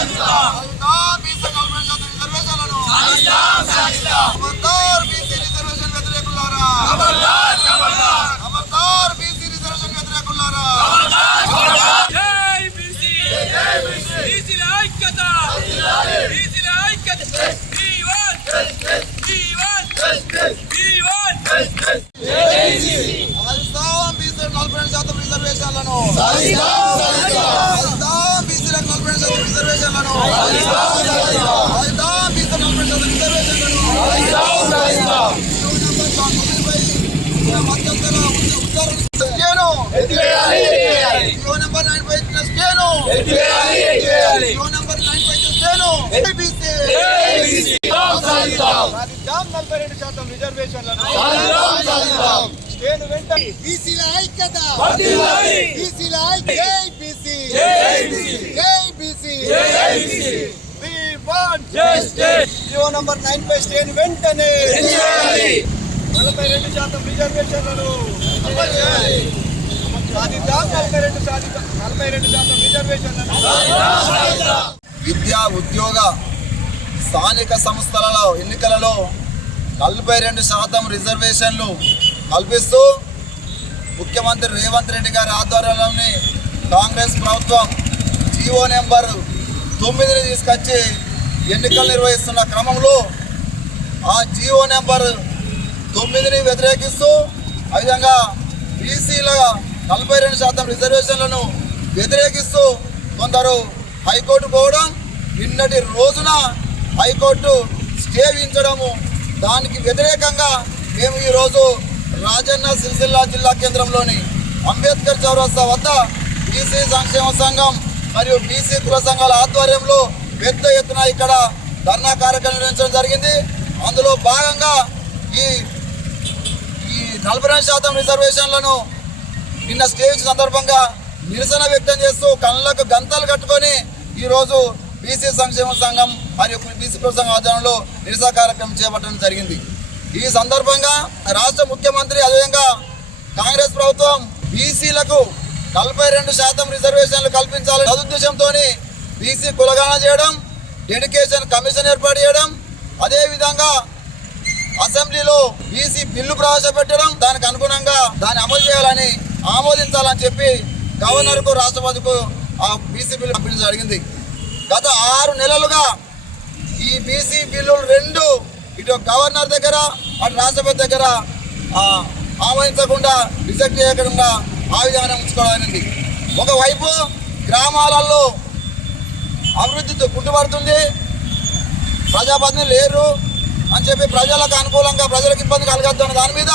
Oh, no. స్టేను G O number nine five ఇచ్చిన స్టేను G O number nine five సాధిద్దాం నలభై రెండు శాతం రిజర్వేషన్లను స్టేను వెంట బీసీల ఐక్యత. బీసీల. జీవో నంబర్ నైన్ స్టేన్ వెంటనే నలభై రెండు శాతం రిజర్వేషన్లను సాధిద్దాం నలభై రెండు సాధిద్దాం నలభై రెండు శాతం రిజర్వేషన్లను విద్యా ఉద్యోగ స్థానిక సంస్థలలో ఎన్నికలలో నలభై రెండు శాతం రిజర్వేషన్లు కల్పిస్తూ ముఖ్యమంత్రి రేవంత్ రెడ్డి గారి ఆధ్వర్యంలోని కాంగ్రెస్ ప్రభుత్వం జీవో నెంబర్ తొమ్మిదిని తీసుకొచ్చి ఎన్నికలు నిర్వహిస్తున్న క్రమంలో ఆ జీవో నెంబర్ తొమ్మిదిని వ్యతిరేకిస్తూ ఆ విధంగా బీసీల నలభై రెండు శాతం రిజర్వేషన్లను వ్యతిరేకిస్తూ కొందరు హైకోర్టు పోవడం నిన్నటి రోజున హైకోర్టు స్టే విధించడము. దానికి వ్యతిరేకంగా మేము ఈరోజు రాజన్న సిరిసిల్ల జిల్లా కేంద్రంలోని అంబేద్కర్ చౌరస్తా వద్ద బీసీ సంక్షేమ సంఘం మరియు బీసీ కుల సంఘాల ఆధ్వర్యంలో పెద్ద ఎత్తున ఇక్కడ ధర్నా కార్యక్రమం నిర్వహించడం జరిగింది. అందులో భాగంగా ఈ ఈ నలభై రెండు శాతం రిజర్వేషన్లను నిన్న స్టేజ్ సందర్భంగా నిరసన వ్యక్తం చేస్తూ కళ్ళకు గంతలు కట్టుకొని ఈరోజు బీసీ సంక్షేమ సంఘం మరియు బీసీ ప్రభుత్వ సంఘం ఆధ్వర్యంలో నిరసన కార్యక్రమం చేపట్టడం జరిగింది. ఈ సందర్భంగా రాష్ట్ర ముఖ్యమంత్రి అదేవిధంగా కాంగ్రెస్ ప్రభుత్వం బీసీలకు నలభై రెండు శాతం రిజర్వేషన్లు కల్పించాలని సదుద్దేశంతో బీసీ కులగాన చేయడం డెడికేషన్ కమిషన్ ఏర్పాటు చేయడం అదేవిధంగా అసెంబ్లీలో బీసీ బిల్లు ప్రవేశపెట్టడం దానికి అనుగుణంగా దాన్ని అమలు చేయాలని ఆమోదించాలని చెప్పి గవర్నర్కు రాష్ట్రపతికు ఆ బీసీ బిల్లు పంపించడం జరిగింది. గత ఆరు నెలలుగా ఈ బీసీ బిల్లులు రెండు ఇటు గవర్నర్ దగ్గర అటు రాష్ట్రపతి దగ్గర ఆమోదించకుండా రిజెక్ట్ చేయకుండా ఆ విధానం ఉంచుకోవడానికి ఒకవైపు గ్రామాలలో అభివృద్ధి పుట్టుబడుతుంది ప్రజాపతిని లేరు అని చెప్పి ప్రజలకు అనుకూలంగా ప్రజలకు ఇబ్బంది కలగద్దు దాని మీద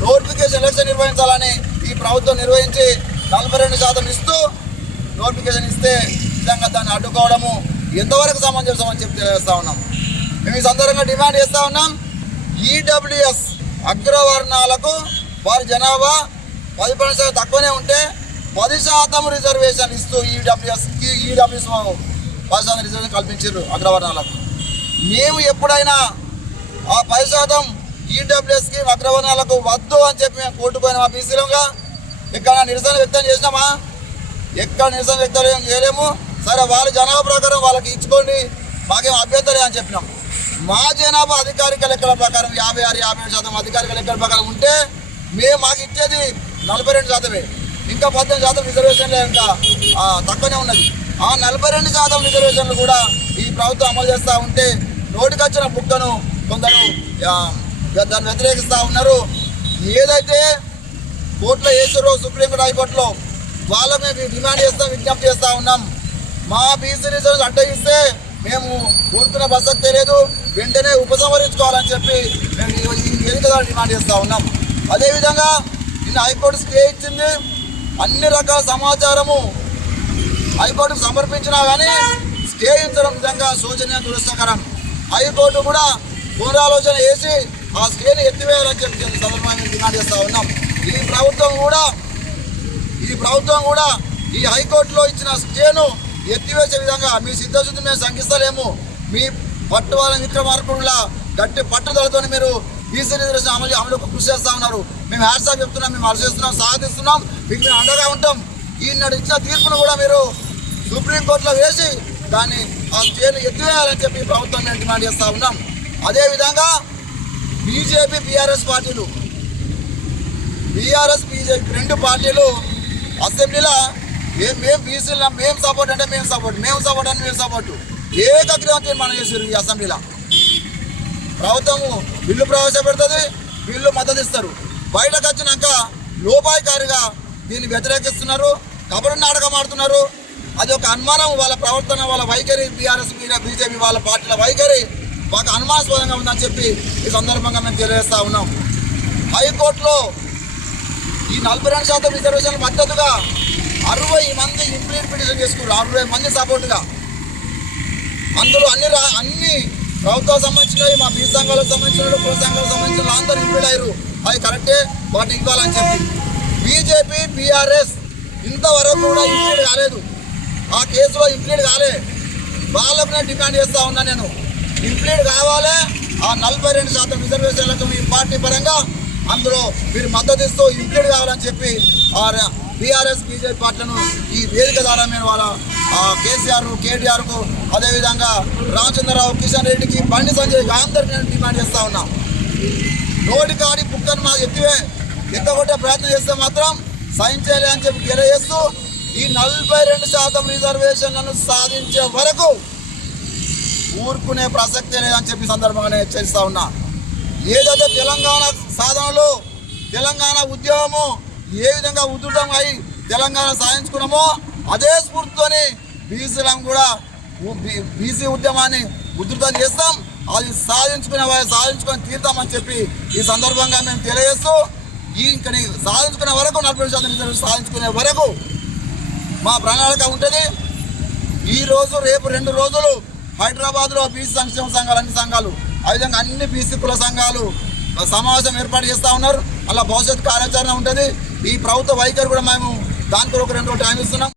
నోటిఫికేషన్ ఎలక్షన్ నిర్వహించాలని ఈ ప్రభుత్వం నిర్వహించి నలభై రెండు శాతం ఇస్తూ నోటిఫికేషన్ ఇస్తే విధంగా దాన్ని అడ్డుకోవడము ఎంతవరకు సమంజసం అని చెప్పి తెలియజేస్తా ఉన్నాం. మేము ఈ సందర్భంగా డిమాండ్ చేస్తా ఉన్నాం. ఈడబ్ల్యూఎస్ అగ్రవర్ణాలకు వారి జనాభా పది పర్సెంట్ తక్కువనే ఉంటే పది శాతం రిజర్వేషన్ ఇస్తూ ఈడబ్ల్యూఎస్కి ఈడబ్ల్యూఎస్ పది శాతం రిజర్వేషన్ కల్పించారు అగ్రవర్ణాలకు. మేము ఎప్పుడైనా ఆ పది శాతం ఈడబ్ల్యూఎస్కి అగ్రవర్ణాలకు వద్దు అని చెప్పి మేము కోర్టుపోయిన మా బీసీలుగా ఇక్కడ నిరసన వ్యక్తం చేసినామా? ఎక్కడ నిరసన వ్యక్తం చేయలేము. సరే వాళ్ళ జనాభా ప్రకారం వాళ్ళకి ఇచ్చుకోండి మాకేం అభ్యంతరం అని చెప్పినాం. మా జనాభా అధికారిక లెక్కల ప్రకారం యాభై ఆరు యాభై ఏడు శాతం అధికారిక లెక్కల ప్రకారం ఉంటే మేము మాకు ఇచ్చేది నలభై రెండు శాతమే. ఇంకా పద్దెనిమిది శాతం రిజర్వేషన్లు ఇంకా తక్కువనే ఉన్నది. ఆ నలభై రెండు శాతం రిజర్వేషన్లు కూడా ఈ ప్రభుత్వం అమలు చేస్తూ ఉంటే నోటికొచ్చిన బుక్కను కొందరు దాన్ని వ్యతిరేకిస్తూ ఉన్నారు. ఏదైతే కోర్టులో వేసారో సుప్రీంకోర్టు హైకోర్టులో వాళ్ళకు మేము డిమాండ్ చేస్తాం విజ్ఞప్తి చేస్తూ ఉన్నాం మా బీసీ రిజర్వ్ అడ్డగిస్తే మేము కూర్చున్న ప్రసక్తే తెలియదు. వెంటనే ఉపసంహరించుకోవాలని చెప్పి మేము ఈ- ఈ వేదిక డిమాండ్ చేస్తూ ఉన్నాం. అదేవిధంగా నిన్న హైకోర్టు స్టే ఇచ్చింది. అన్ని రకాల సమాచారము హైకోర్టుకు సమర్పించినా కానీ స్టే ఇచ్చడం నిజంగా శోచనీయ దురస్థకరం హైకోర్టు కూడా పునరాలోచన చేసి ఆ స్టేని ఎత్తివేయాలని చెప్పి సందర్భంగా మేము డిమాండ్ చేస్తూ ఉన్నాం. ఈ ప్రభుత్వం కూడా ఈ ప్రభుత్వం కూడా ఈ హైకోర్టులో ఇచ్చిన స్టేను ఎత్తివేసే విధంగా మీ సిద్ధశుద్ధి మేము శంకిస్తలేము మీ పట్టువాల విక్రమార్కుడులా గట్టి పట్టుదలతో మీరు బీసీ రిజర్వేషన్ అమలు అమలుకు కృషి చేస్తా ఉన్నారు. మేము హ్యాట్సాప్ చెప్తున్నాం మేము హర్షిస్తున్నాం సాధిస్తున్నాం. మీకు మేము అండగా ఉంటాం. ఈనాడు ఇచ్చిన తీర్పును కూడా మీరు సుప్రీంకోర్టులో వేసి దాన్ని ఆ స్టేను ఎత్తివేయాలని చెప్పి ప్రభుత్వం మేము డిమాండ్ చేస్తూ ఉన్నాం. అదేవిధంగా బీజేపీ బీఆర్ఎస్ పార్టీలు బీఆర్ఎస్ బీజేపీ రెండు పార్టీలు అసెంబ్లీలో మేము మేము బీసీలో మేము సపోర్ట్ అంటే మేము సపోర్ట్ మేము సపోర్ట్ అంటే మేము సపోర్ట్ ఏకగ్రీవం మనం చేసారు ఈ అసెంబ్లీలో. ప్రభుత్వము బిల్లు ప్రవేశపెడుతుంది బిల్లు మద్దతు ఇస్తారు. బయటకు వచ్చినాక లోపాయికారిగా దీన్ని వ్యతిరేకిస్తున్నారు కబడి నాటకం ఆడుతున్నారు. అది ఒక అనుమానం వాళ్ళ ప్రవర్తన వాళ్ళ వైఖరి బీఆర్ఎస్ బీజేపీ వాళ్ళ పార్టీల వైఖరి మాకు అనుమానాస్పదంగా ఉందని చెప్పి ఈ సందర్భంగా మేము తెలియజేస్తా ఉన్నాం. హైకోర్టులో ఈ నలభై రెండు శాతం రిజర్వేషన్ మద్దతుగా అరవై మంది ఇంప్లీట్ పిటిషన్ చేసుకున్నారు. అరవై మంది సపోర్ట్గా. అందులో అన్ని రా అన్ని ప్రభుత్వం సంబంధించినవి మా బీ సంఘాలకు సంబంధించిన కుల సంఘాలకు సంబంధించిన అందరూ ఇంప్లీట్ అయ్యారు. అది కరెక్టే వాటిని ఇవ్వాలని చెప్పి. బీజేపీ బీఆర్ఎస్ ఇంతవరకు కూడా ఇంప్లీడ్ కాలేదు. ఆ కేసులో ఇంప్లీట్ కాలే. వాళ్ళకు నేను డిమాండ్ చేస్తా ఉన్నా నేను. ఇంప్లీడ్ కావాలే ఆ నలభై రెండు శాతం రిజర్వేషన్లకు మీ పార్టీ పరంగా అందులో మీరు మద్దతు ఇస్తూ ఇంప్లీడ్ కావాలని చెప్పి ఆ బీఆర్ఎస్ బీజేపీ పార్టీలను ఈ వేదిక ద్వారా మేము వాళ్ళ ఆ కేసీఆర్ కేటీఆర్కు అదేవిధంగా రామచంద్రరావు కిషన్ రెడ్డికి బండి సంజయ్ అందరికీ నేను డిమాండ్ చేస్తా ఉన్నా. నోటి కాడి బుక్కను మా ఎత్తివే ఎత్తగొట్టే ప్రయత్నం చేస్తే మాత్రం సైన్ చేయలే అని చెప్పి తెలియజేస్తూ ఈ నలభై రెండు శాతం రిజర్వేషన్లను సాధించే వరకు ఊరుకునే ప్రసక్తే లేదని చెప్పి సందర్భంగా హెచ్చరిస్తా ఉన్నా. ఏదైతే తెలంగాణ సాధనలో తెలంగాణ ఉద్యమము ఏ విధంగా ఉధృతం అయి తెలంగాణ సాధించుకున్నామో అదే స్ఫూర్తితోని బీసీలను కూడా బీసీ ఉద్యమాన్ని ఉధృతం చేస్తాం. అది సాధించుకునే వా- సాధించుకొని తీరుతామని చెప్పి ఈ సందర్భంగా మేము తెలియజేస్తూ ఈ ఇంకా సాధించుకునే వరకు నలభై శాతం సాధించుకునే వరకు మా ప్రణాళిక ఉంటుంది. ఈ రోజు రేపు రెండు రోజులు హైదరాబాద్లో బీసీ సంక్షేమ సంఘాలు అన్ని సంఘాలు ఆ విధంగా అన్ని బీసీ కుల సంఘాలు సమావేశం ఏర్పాటు చేస్తూ ఉన్నారు. అలా భవిష్యత్ కార్యాచరణ ఉంటుంది. ఈ ప్రభుత్వ వైఖరి కూడా మేము దానికి ఒక రెండు రోజులు టైం ఇస్తున్నాం.